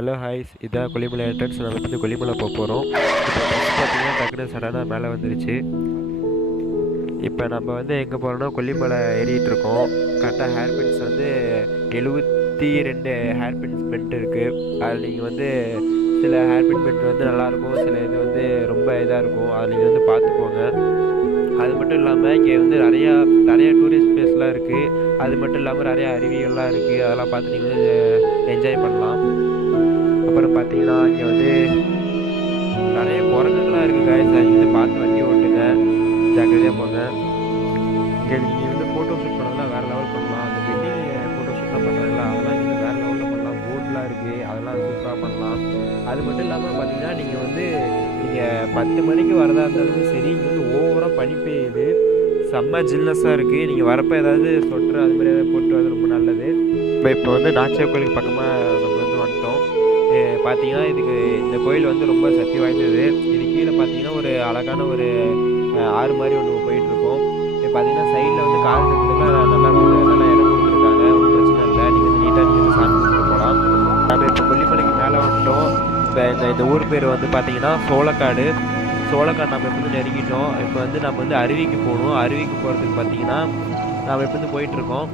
Hello ஹாய்ஸ், இதான் Kollimalai entrance. நம்ம வந்து கொல்லிமலை போக போகிறோம். இப்போ பஸ் பார்த்தீங்கன்னா டக்குனு சடனாக மேலே வந்துருச்சு. இப்போ நம்ம வந்து எங்கே போகிறோம்னா கொல்லிமலை ஏறிட்டு இருக்கோம். கரெக்டாக ஹேர் பின்ஸ் வந்து 72 ஹேர் பின்ஸ் பெண்ட் இருக்குது. அதில் நீங்கள் வந்து சில ஹேர் பின் பெண்ட் வந்து நல்லாயிருக்கும், சில இது வந்து ரொம்ப இதாக இருக்கும். அதை நீங்கள் வந்து பார்த்துக்கோங்க. அது மட்டும் இல்லாமல் இங்கே வந்து நிறையா டூரிஸ்ட் பிளேஸ்லாம் இருக்குது. அது மட்டும் இல்லாமல் நிறையா அருவிகள்லாம் இருக்குது. அதெல்லாம் பார்த்து நீங்கள் வந்து என்ஜாய் பண்ணலாம். அப்புறம் பார்த்தீங்கன்னா இங்கே வந்து நிறைய குரங்குகள்லாம் இருக்குது காய்ஸ். அது வந்து பார்த்து வண்டி ஓட்டுங்க, ஜாக்கிரதையாக போங்க. இங்கே நீங்கள் வந்து ஃபோட்டோ ஷூட் பண்ணலாம், வேறு லெவல் பண்ணலாம். அந்த வெட்டிங் ஃபோட்டோ ஷூட்லாம் பண்ணுறாங்களா, அதெல்லாம் இங்கே வேறு லெவலில் பண்ணலாம். போட்லாம் இருக்குது, அதெல்லாம் சூப்பராக பண்ணலாம். அது மட்டும் இல்லாமல் பார்த்தீங்கன்னா நீங்கள் 10 மணிக்கு வரதா இருந்தாலும் சரி, இங்கே வந்து ஓவராக பனி பெய்யுது, செம்ம ஜில்னஸாக இருக்குது. நீங்கள் வரப்போ ஏதாவது சொட்டர் அது மாதிரி ஏதாவது போட்டு வரது ரொம்ப நல்லது. இப்போ வந்து நாச்சியார் கோயிலுக்கு பக்கமாக நம்ம வந்து வந்துட்டோம். பார்த்தீங்கன்னா இந்த கோயில் வந்து ரொம்ப சக்தி வாய்ந்தது. இது கீழே பார்த்தீங்கன்னா ஒரு அழகான ஒரு ஆறு மாதிரி ஒன்று போயிட்டுருக்கோம். இப்போ பார்த்தீங்கன்னா சைடில் வந்து கார் நிறுத்துறதுலாம் நல்லா இடம் கொடுத்துருக்காங்க. ஒன்றும் பிரச்சனை இல்லை. நீங்கள் வந்து நீட்டாக நீங்கள் வந்து சாமி கும்பிட்டு போகலாம். நம்ம இப்போ கொல்லிமலைக்கு மேலே வந்துட்டோம். இப்போ இந்த ஊர் பேர் வந்து பார்த்தீங்கன்னா சோளக்காடு. நம்ம இப்போ வந்து நெருங்கிட்டோம். இப்போ வந்து நம்ம வந்து அருவிக்கு போகணும். அருவிக்கு போகிறதுக்கு பார்த்தீங்கன்னா நம்ம இப்போ வந்து போயிட்டுருக்கோம்.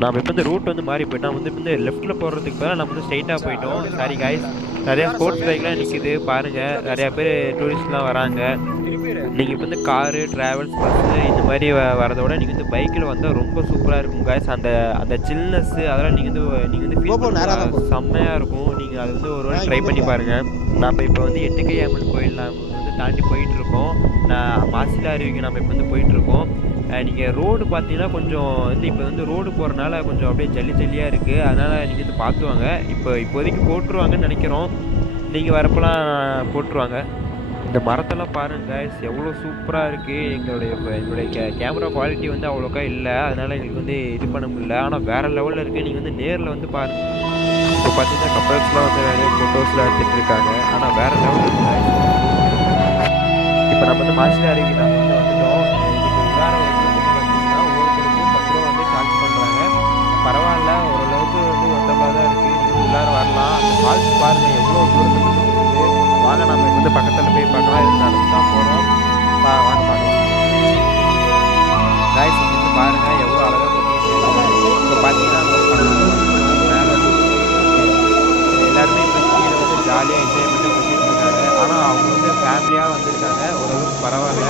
நாம் இப்போ இந்த ரூட் வந்து மாறி போயிட்டோம். வந்து இப்போ லெஃப்ட்டில் போகிறதுக்கு பதிலாக நம்ம வந்து ஸ்ட்ரைட்டாக போயிட்டோம். சாரி காய்ஸ், நிறையா ஸ்போர்ட்ஸ் பைக்லாம் நிற்கிது பாருங்கள். நிறையா பேர் டூரிஸ்ட்லாம் வராங்க. நீங்கள் இப்போ வந்து காரு, ட்ராவல்ஸ், பஸ்ஸு இந்த மாதிரி வரதை விட நீங்கள் வந்து பைக்கில் வந்தால் ரொம்ப சூப்பராக இருக்கும் காய்ஸ். அந்த சில்னஸ்ஸு அதெல்லாம் நீங்கள் வந்து ஃபீல் பண்ண செம்மையாக இருக்கும். நீங்கள் அதை வந்து ஒரு வாட்டி ட்ரை பண்ணி பாருங்கள். நம்ம இப்போ வந்து எட்டுக்கை அம்மன் கோயில் நம்ம வந்து தாண்டி போயிட்டுருக்கோம். மாசிலா அருவிக்கு நம்ம இப்போ வந்து போயிட்டுருக்கோம். நீங்கள் ரோடு பார்த்தீங்கன்னா கொஞ்சம் வந்து இப்போ வந்து ரோடு போகிறனால கொஞ்சம் அப்படியே ஜல்லியாக இருக்குது. அதனால் நீங்கள் வந்து பார்த்துவாங்க. இப்போதைக்கு போட்டுருவாங்கன்னு நினைக்கிறோம். நீங்கள் வரப்பெல்லாம் போட்டுருவாங்க. இந்த மரத்தெல்லாம் பாருங்கள் எவ்வளோ சூப்பராக இருக்குது. எங்களுடைய கேமரா குவாலிட்டி வந்து அவ்வளோக்கா இல்லை, அதனால் எங்களுக்கு வந்து இது பண்ண முடியல. ஆனால் வேறு லெவலில் இருக்குது. நீங்கள் வந்து நேரில் வந்து பாருங்கள். இப்போ பார்த்தீங்கன்னா கப்பல்ஸ்லாம் வந்து நிறைய ஃபோட்டோஸ்லாம் எடுத்துகிட்டு இருக்காங்க. ஆனால் வேறு லெவலில் இருக்குது. இப்போ நம்ம வந்து மாசிலா அருவி நம்ம வந்து வந்துட்டோம். இதுக்கு உள்ளார வந்து பார்த்தீங்கன்னா ஒவ்வொருத்தருக்கும் 10 ரூபா வந்து சார்ஜ் பண்ணுறாங்க. பரவாயில்ல, ஓரளவுக்கு வந்து ஒத்தமாக தான் இருக்குது. நீங்கள் உள்ளார வரலாம். அந்த ஃபால்ஸ் பாருங்கள் எவ்வளோ தூரத்தில் இருக்குது. வாங்க நம்ம வந்து பக்கத்தில் போய் பார்க்கலாம். இது நடந்து தான் போகிறோம். வாங்க பார்க்கலாம். காய்ஸ் வந்து பாருங்கள் எவ்வளோ அழகாக கொட்டிட்டு. இப்போ பார்த்தீங்கன்னா மேலே எல்லாருமே இப்போ கீழே வந்து ஜாலியாக என்ஜாய் பண்ணி கொட்டிட்டு இருக்காங்க. ஆனால் அவங்க வந்து ஃபேமிலியாக வந்திருக்காங்க. ஓரளவுக்கு பரவாயில்ல.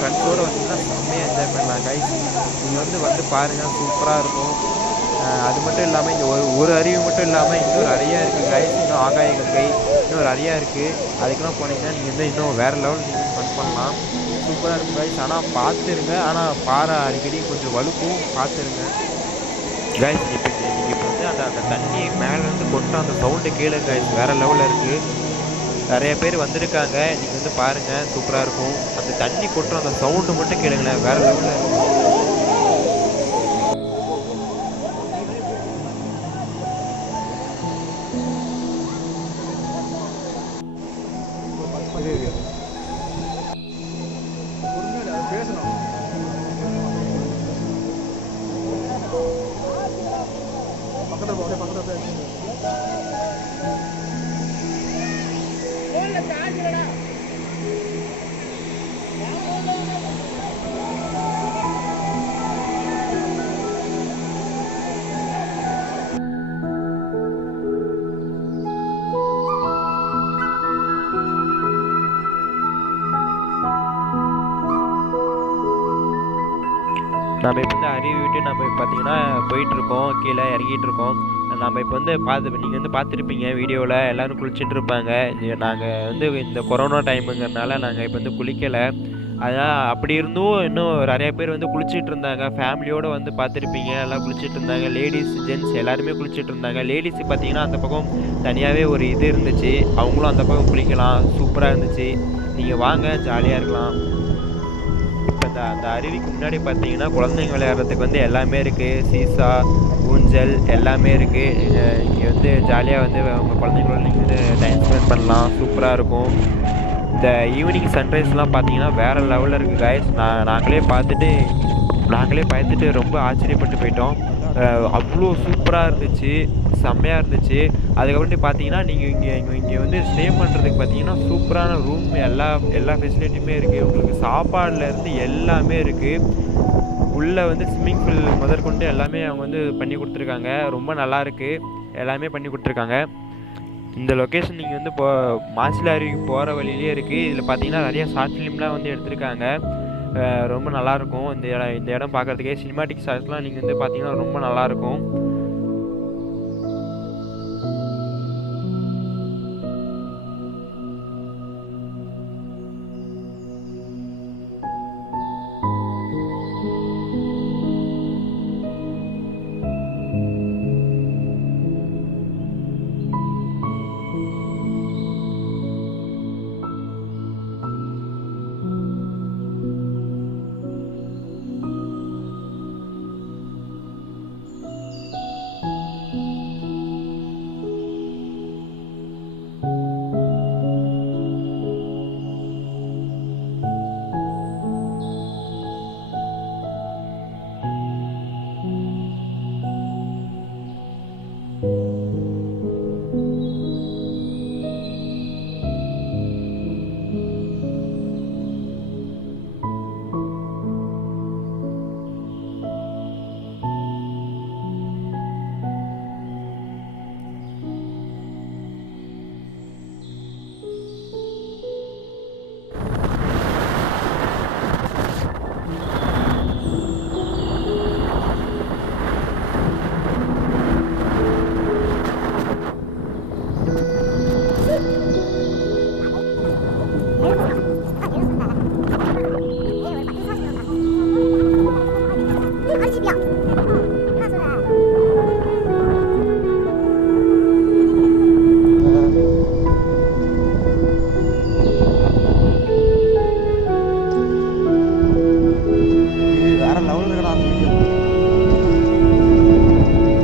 ஃப்ரெண்ட்ஸோடு வந்தீங்கன்னா செம்மையாக என்ஜாய் பண்ணலாம் கைஸ். நீங்கள் வந்து பாருங்கள், சூப்பராக இருக்கும். அது மட்டும் இல்லாமல் இங்கே ஒரு அருவி மட்டும் இல்லாமல் இன்னொரு நிறையா இருக்குது கைஸ். இன்னும் ஆகாய கங்கை இன்னொரு நிறையா இருக்குது. அதுக்கெல்லாம் போனீங்கன்னா நீங்கள் வந்து இன்னும் வேறு லெவல் நீங்கள் ஃபன் பண்ணலாம். சூப்பராக இருக்கும் கைஸ். ஆனால் பார்த்துருங்க. ஆனால் பாறை அடிக்கடி கொஞ்சம் வலுக்கும், பார்த்துருங்க கைஸ். இப்போ வந்து அந்த தண்ணி மேலேருந்து கொட்ட அந்த சவுண்டு கீழே கைஸ் வேறு லெவலில் இருக்குது. நிறைய பேர் வந்திருக்காங்க. நீங்கள் வந்து பாருங்கள், சூப்பராக இருக்கும். அந்த தண்ணி கொட்டுற அந்த சவுண்டு மட்டும் கேளுங்களேன், வேறு லெவலில் இருக்கும். நம்ம இப்போ வந்து அருவி விட்டு நம்ம பார்த்தீங்கன்னா போயிட்டுருக்கோம், கீழே இறங்கிட்டு இருக்கோம். நம்ம இப்போ வந்து நீங்கள் வந்து பார்த்துருப்பீங்க வீடியோவில், எல்லோரும் குளிச்சுட்டு இருப்பாங்க. நாங்கள் வந்து இந்த கொரோனா டைமுங்கிறதுனால நாங்கள் இப்போ வந்து குளிக்கலை. அதான் அப்படி இருந்தும் இன்னும் நிறைய பேர் வந்து குளிச்சுட்டு இருந்தாங்க. ஃபேமிலியோடு வந்து பார்த்துருப்பீங்க, எல்லாம் குளிச்சுட்டு இருந்தாங்க. லேடிஸ், ஜென்ட்ஸ் எல்லாருமே குளிச்சுட்டு இருந்தாங்க. லேடிஸ் பார்த்தீங்கன்னா அந்த பக்கம் தனியாகவே ஒரு இது இருந்துச்சு, அவங்களும் அந்த பக்கம் குளிக்கலாம். சூப்பராக இருந்துச்சு. நீங்கள் வாங்க, ஜாலியாக இருக்கலாம். இப்போ அந்த அருவிக்கு முன்னாடி பார்த்தீங்கன்னா குழந்தைங்க விளையாடுறதுக்கு வந்து எல்லாமே இருக்குது. சீசா, ஊஞ்சல் எல்லாமே இருக்குது. இங்கே வந்து ஜாலியாக வந்து உங்கள் குழந்தைங்களோட நீங்கள் வந்து டைம் ஸ்பெண்ட் பண்ணலாம். சூப்பராக இருக்கும். இந்த ஈவினிங் சன்ரைஸ்லாம் பார்த்தீங்கன்னா வேறு லெவலில் இருக்குது காய்ஸ். நாங்களே பார்த்துட்டு ரொம்ப ஆச்சரியப்பட்டு போயிட்டோம். அவ்வளோ சூப்பராக இருந்துச்சு, செம்மையாக இருந்துச்சு. அதுக்கப்புறமே பார்த்தீங்கன்னா நீங்கள் இங்கே வந்து ஸ்டே பண்ணுறதுக்கு பார்த்தீங்கன்னா சூப்பரான ரூம், எல்லா ஃபெசிலிட்டியுமே இருக்குது. உங்களுக்கு சாப்பாடுலேருந்து எல்லாமே இருக்குது. உள்ளே வந்து ஸ்விம்மிங் பூல் முதற்கொண்டு எல்லாமே அவங்க வந்து பண்ணி கொடுத்துருக்காங்க. ரொம்ப நல்லாயிருக்கு, எல்லாமே பண்ணி கொடுத்துருக்காங்க. இந்த லொக்கேஷன் நீங்கள் வந்து மாசிலா அருவிக்கு போகிற வழியிலே இருக்குது. இதில் பார்த்தீங்கன்னா நிறைய ஷார்ட் ஃபிலிம்லாம் வந்து எடுத்திருக்காங்க. ரொம்ப நல்லாயிருக்கும். இந்த இடம் பார்க்குறதுக்கே சினிமாட்டிக் ஷாட்ஸ்லாம் நீங்கள் வந்து பார்த்தீங்கன்னா ரொம்ப நல்லாயிருக்கும்.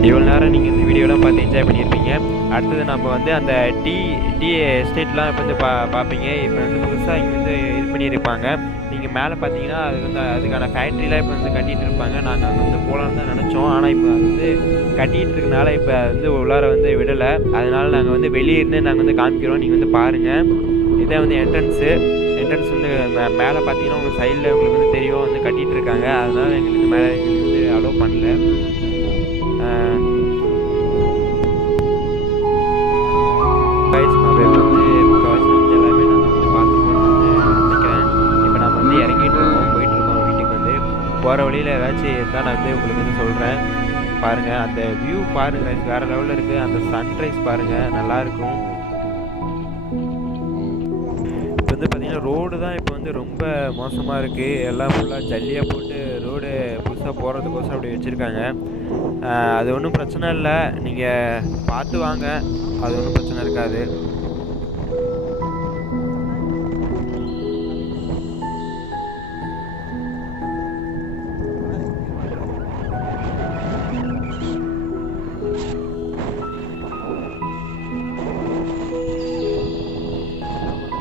இவ்வளோ நேரம் நீங்கள் இந்த வீடியோலாம் பார்த்து என்ஜாய் பண்ணியிருப்பீங்க. அடுத்தது நம்ம வந்து அந்த டீ எஸ்டேட்லாம் இப்போ வந்து பார்ப்பீங்க. இப்போ வந்து புதுசாக இங்கே வந்து இது பண்ணியிருப்பாங்க. நீங்கள் மேலே பார்த்தீங்கன்னா அதுக்கான ஃபேக்ட்ரிலாம் இப்போ வந்து கட்டிகிட்டு இருப்பாங்க. நாங்கள் அங்கே வந்து போகலான்னு தான் நினச்சோம். ஆனால் இப்போ அது வந்து கட்டிகிட்டு இருக்கனால இப்போ வந்து உள்ளார வந்து விடலை. அதனால் நாங்கள் வந்து வெளியே இருந்து நாங்கள் வந்து காமிக்கிறோம். நீங்கள் வந்து பாருங்கள். இதான் வந்து என்ட்ரன்ஸ் வந்து மேலே பார்த்தீங்கன்னா உங்கள் சைடில் உங்களுக்கு வந்து தெரியும் வந்து கட்டிகிட்டு இருக்காங்க. அதனால் எங்களுக்கு மேலே வந்து அலோவ் பண்ணல. எல்லாமே நாங்கள் வந்து பார்த்துருக்கோம்னு நினைக்கிறேன். இப்போ நம்ம வந்து இறங்கிட்டு இருக்கோம், போயிட்டுருக்கோம் வீட்டுக்கு. வந்து போகிற வழியில் ஏதாச்சும் இருந்தால் நான் வந்து உங்களுக்கு வந்து சொல்கிறேன். பாருங்கள், அந்த வியூ பாருங்கள், வேறு லெவலில் இருக்குது. அந்த சன்ரைஸ் பாருங்கள், நல்லாயிருக்கும். இப்போ வந்து பார்த்திங்கன்னா ரோடு தான் இப்போ வந்து ரொம்ப மோசமாக இருக்குது. எல்லாம் ஃபுல்லாக ஜல்லியாக போட்டு ரோடு புதுசாக போகிறதுக்கோசம் அப்படி வச்சுருக்காங்க. அது ஒன்றும் பிரச்சனை இல்லை, நீங்கள் பார்த்து வாங்க, அது ஒன்றும் பிரச்சனை இருக்காது.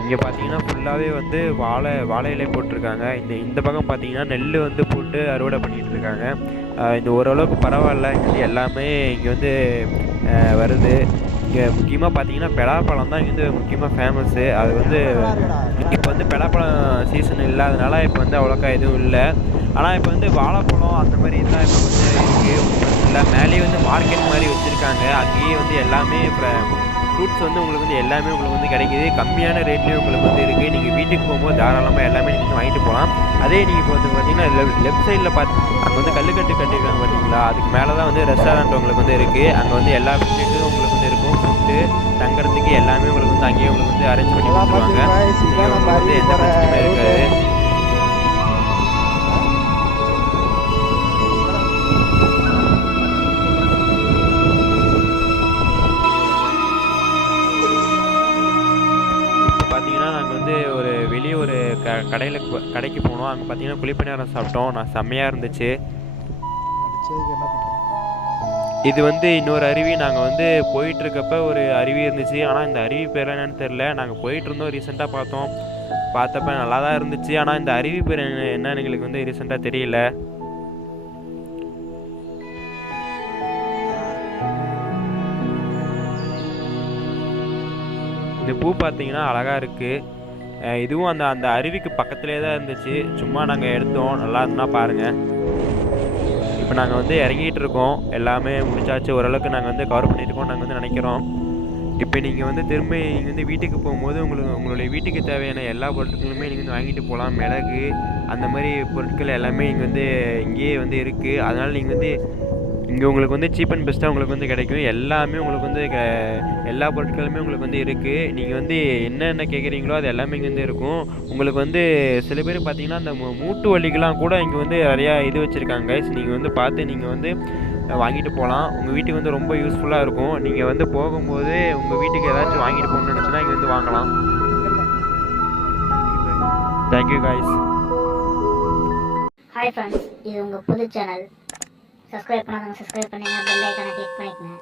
இங்கே பார்த்தீங்கன்னா ஃபுல்லாகவே வந்து வாழை இலை போட்டிருக்காங்க. இந்த பக்கம் பார்த்தீங்கன்னா நெல் வந்து போட்டு அறுவடை பண்ணிகிட்டு இருக்காங்க. இந்த ஓரளவுக்கு பரவாயில்ல. இங்கே எல்லாமே இங்கே வந்து வருது. இங்கே முக்கியமாக பார்த்தீங்கன்னா பலாப்பழம் தான் இங்கே வந்து முக்கியமாக ஃபேமஸ்ஸு. அது வந்து இப்போ வந்து பலாப்பழம் சீசன் இல்லாதனால இப்போ வந்து அவ்வளோக்கா எதுவும் இல்லை. ஆனால் இப்போ வந்து வாழைப்பழம் அந்த மாதிரி இதெல்லாம் இப்போ வந்து இருக்குது. இல்லை மேலேயே வந்து மார்க்கெட் மாதிரி வச்சுருக்காங்க. அங்கேயே வந்து எல்லாமே இப்போ ஃப்ரூட்ஸ் வந்து உங்களுக்கு வந்து எல்லாமே உங்களுக்கு வந்து கிடைக்கிது. கம்மியான ரேட்லேயும் உங்களுக்கு வந்து இருக்குது. நீங்கள் வீட்டுக்கு போகும்போது தாராளமாக எல்லாமே நீங்கள் வாங்கிட்டு போகலாம். அதே நீங்கள் இப்போ வந்து பார்த்தீங்கன்னா லெஃப்ட் சைடில் அங்கே வந்து கல்லுக்கட்டு கட்டிருக்காங்க பார்த்தீங்களா, அதுக்கு மேலே தான் வந்து ரெஸ்டாரண்ட் உங்களுக்கு வந்து இருக்குது. அங்கே வந்து எல்லா ஃபெசிலிட்டியும் உங்களுக்கு வந்து இருக்கும். ஃபுட்டு தங்குறதுக்கு எல்லாமே உங்களுக்கு வந்து அங்கேயே உங்களுக்கு வந்து அரேஞ்ச் பண்ணி கொடுத்துருவாங்க. நீங்கள் உங்களுக்கு வந்து எந்த பிரச்சனையுமே இருக்காது. கடைக்கு போனோம். அங்கே பார்த்தீங்கன்னா குழிப்பணியாரம் சாப்பிட்டோம். நான் செம்மையாக இருந்துச்சு. இது வந்து இன்னொரு அருவி. நாங்கள் வந்து போயிட்டுருக்கப்ப ஒரு அருவி இருந்துச்சு. ஆனால் இந்த அருவி பேர் என்னன்னு தெரில. நாங்கள் போயிட்டுருந்தோம், ரீசெண்டாக பார்த்தோம். பார்த்தப்ப நல்லா தான் இருந்துச்சு. ஆனால் இந்த அருவி பேர் என்னன்னு எங்களுக்கு வந்து ரீசெண்டாக தெரியல. இந்த பூ பார்த்தீங்கன்னா அழகாக இருக்குது. இதுவும் அந்த அந்த அருவிக்கு பக்கத்துலேயே தான் இருந்துச்சு. சும்மா நாங்கள் எடுத்தோம், நல்லா இருந்தால் பாருங்கள். இப்போ நாங்கள் வந்து இறங்கிட்டு இருக்கோம், எல்லாமே முடிச்சாச்சு, ஓரளவுக்கு நாங்கள் வந்து கவர் பண்ணியிருக்கோம் நாங்கள் வந்து நினைக்கிறோம். இப்போ நீங்கள் வந்து திரும்ப நீங்கள் வந்து வீட்டுக்கு போகும்போது உங்களுடைய வீட்டுக்கு தேவையான எல்லா பொருட்களுமே நீங்கள் வந்து வாங்கிட்டு போகலாம். மிளகு அந்த மாதிரி பொருட்கள் எல்லாமே இங்கே வந்து இங்கேயே வந்து இருக்குது. அதனால் நீங்கள் வந்து இங்கே உங்களுக்கு வந்து சீப் அண்ட் பெஸ்ட்டாக உங்களுக்கு வந்து கிடைக்கும். எல்லாமே உங்களுக்கு வந்து எல்லா பொருட்களுமே உங்களுக்கு வந்து இருக்குது. நீங்கள் வந்து என்னென்ன கேட்குறீங்களோ அது எல்லாமே இங்கே வந்து இருக்கும். உங்களுக்கு வந்து சில பேர் பார்த்தீங்கன்னா அந்த மூட்டு வலிக்கெலாம் கூட இங்கே வந்து நிறையா இது வச்சுருக்காங்க கைஸ். நீங்கள் வந்து பார்த்து நீங்கள் வந்து வாங்கிட்டு போகலாம். உங்கள் வீட்டுக்கு வந்து ரொம்ப யூஸ்ஃபுல்லாக இருக்கும். நீங்கள் வந்து போகும்போது உங்கள் வீட்டுக்கு ஏதாச்சும் வாங்கிட்டு போகணுன்னு நினச்சினா இங்கே வந்து வாங்கலாம். Thank you guys. ஹாய் ஃப்ரெண்ட்ஸ், இது உங்கள் புது சேனல். சப்ஸ்கிரைப் பண்ணாதவங்க சப்ஸ்கிரைப் பண்ணுங்க, பெல் ஐக்கானை கிளிக் பண்ணிக்கங்க.